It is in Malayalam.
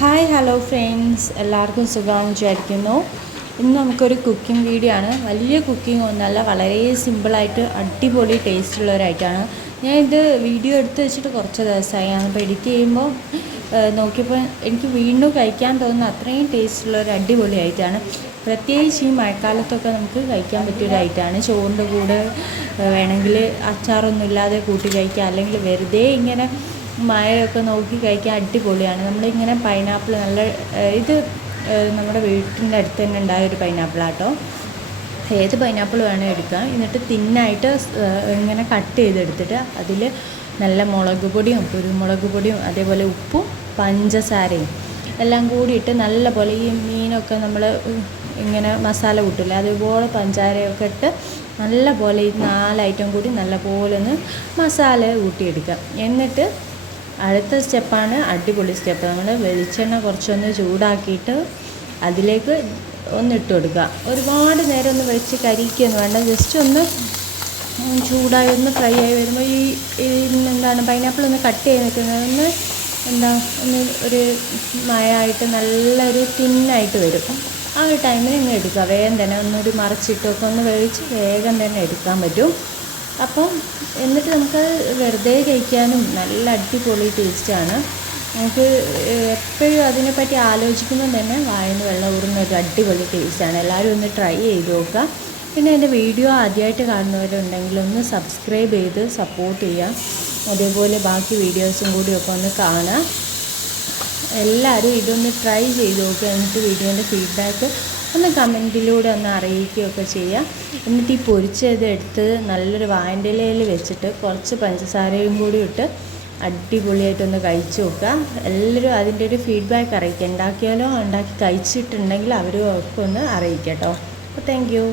ഹായ് ഹലോ ഫ്രണ്ട്സ്, എല്ലാവർക്കും സുഖമാണെന്ന് വിചാരിക്കുന്നു. ഇന്ന് നമുക്കൊരു കുക്കിംഗ് വീഡിയോ ആണ്. വലിയ കുക്കിംഗ് ഒന്നല്ല, വളരെ സിമ്പിളായിട്ട് അടിപൊളി ടേസ്റ്റുള്ള ഒരു ഐറ്റമാണ്. ഞാൻ ഇത് വീഡിയോ എടുത്ത് വെച്ചിട്ട് കുറച്ച് ദിവസമായി. അപ്പോൾ എഡിറ്റ് ചെയ്യുമ്പോൾ നോക്കിയപ്പോൾ എനിക്ക് വീണ്ടും കഴിക്കാൻ തോന്നുന്ന അത്രയും ടേസ്റ്റുള്ള ഒരു അടിപൊളി ഐറ്റമാണ്. പ്രത്യേകിച്ച് ഈ മഴക്കാലത്തൊക്കെ നമുക്ക് കഴിക്കാൻ പറ്റിയൊരു ഐറ്റമാണ്. ചോറിൻ്റെ കൂടെ വേണമെങ്കിൽ അച്ചാറൊന്നും ഇല്ലാതെ കൂട്ടി കഴിക്കുക, അല്ലെങ്കിൽ വെറുതെ ഇങ്ങനെ മഴയൊക്കെ നോക്കി കഴിക്കാൻ അടിപൊളിയാണ്. നമ്മളിങ്ങനെ പൈനാപ്പിൾ ഇത് നമ്മുടെ വീട്ടിൻ്റെ അടുത്ത് തന്നെ ഉണ്ടായ ഒരു പൈനാപ്പിളാട്ടോ. ഏത് പൈനാപ്പിൾ വേണേൽ എടുക്കാം. എന്നിട്ട് തിന്നായിട്ട് ഇങ്ങനെ കട്ട് ചെയ്തെടുത്തിട്ട് അതിൽ നല്ല മുളക് പൊടിയും കുരുമുളക് പൊടിയും അതേപോലെ ഉപ്പും പഞ്ചസാരയും എല്ലാം കൂടിയിട്ട് നല്ല പോലെ, ഈ മീനൊക്കെ നമ്മൾ ഇങ്ങനെ മസാല കൂട്ടില്ല അതുപോലെ പഞ്ചസാരയൊക്കെ ഇട്ട് നല്ല പോലെ ഈ 4 ഐറ്റം കൂടി നല്ല പോലെ ഒന്ന് മസാല കൂട്ടിയെടുക്കാം. എന്നിട്ട് അടുത്ത സ്റ്റെപ്പാണ് അടിപൊളി സ്റ്റെപ്പ്. നമ്മൾ വെളിച്ചെണ്ണ കുറച്ചൊന്ന് ചൂടാക്കിയിട്ട് അതിലേക്ക് ഇട്ട് കൊടുക്കുക. ഒരുപാട് നേരം ഒന്ന് വെച്ച് കരിക്കൊന്നും വേണ്ട, ജസ്റ്റ് ഒന്ന് ചൂടായി ഒന്ന് ഫ്രൈ ആയി വരുമ്പോൾ ഈ പൈനാപ്പിൾ ഒന്ന് കട്ട് ചെയ്ത് നിൽക്കുന്നതൊന്ന് ഒന്ന് ഒരു മഴയായിട്ട് നല്ലൊരു തിന്നായിട്ട് വരും. ആ ഒരു ടൈമിൽ ഇങ്ങനെ എടുക്കുക. വേഗം തന്നെ ഒന്നൊരു മറിച്ചിട്ടൊക്കെ ഒന്ന് വേവിച്ച് വേഗം തന്നെ എടുക്കാൻ പറ്റും. അപ്പം എന്നിട്ട് നമുക്ക് വെറുതെ കഴിക്കാനും നല്ല അടിപൊളി ടേസ്റ്റാണ്. നമുക്ക് എപ്പോഴും അതിനെപ്പറ്റി ആലോചിക്കുമ്പോൾ തന്നെ വായിന്ന് വെള്ളം ഊറുന്ന ഒരു അടിപൊളി ടേസ്റ്റാണ്. എല്ലാവരും ഒന്ന് ട്രൈ ചെയ്ത് നോക്കുക. പിന്നെ എൻ്റെ വീഡിയോ ആദ്യമായിട്ട് കാണുന്നവരുണ്ടെങ്കിൽ ഒന്ന് സബ്സ്ക്രൈബ് ചെയ്ത് സപ്പോർട്ട് ചെയ്യുക. അതേപോലെ ബാക്കി വീഡിയോസും കൂടിയൊക്കെ ഒന്ന് കാണുക. എല്ലാവരും ഇതൊന്ന് ട്രൈ ചെയ്ത് നോക്കുക. എന്നിട്ട് വീഡിയോൻ്റെ ഫീഡ്ബാക്ക് ഒന്ന് കമൻറ്റിലൂടെ ഒന്ന് അറിയിക്കുകയൊക്കെ ചെയ്യുക. എന്നിട്ട് ഈ പൊരിച്ചത് എടുത്ത് നല്ലൊരു വാഴൻ്റെ ഇലയിൽ വെച്ചിട്ട് കുറച്ച് പഞ്ചസാരയും കൂടി ഇട്ട് അടിപൊളിയായിട്ടൊന്ന് കഴിച്ച് നോക്കുക. എല്ലാവരും അതിൻ്റെ ഒരു ഫീഡ്ബാക്ക് അറിയിക്കുക. ഉണ്ടാക്കി കഴിച്ചിട്ടുണ്ടെങ്കിൽ അവരും ഒക്കെ ഒന്ന് അറിയിക്കാം കേട്ടോ. അപ്പോൾ താങ്ക് യു.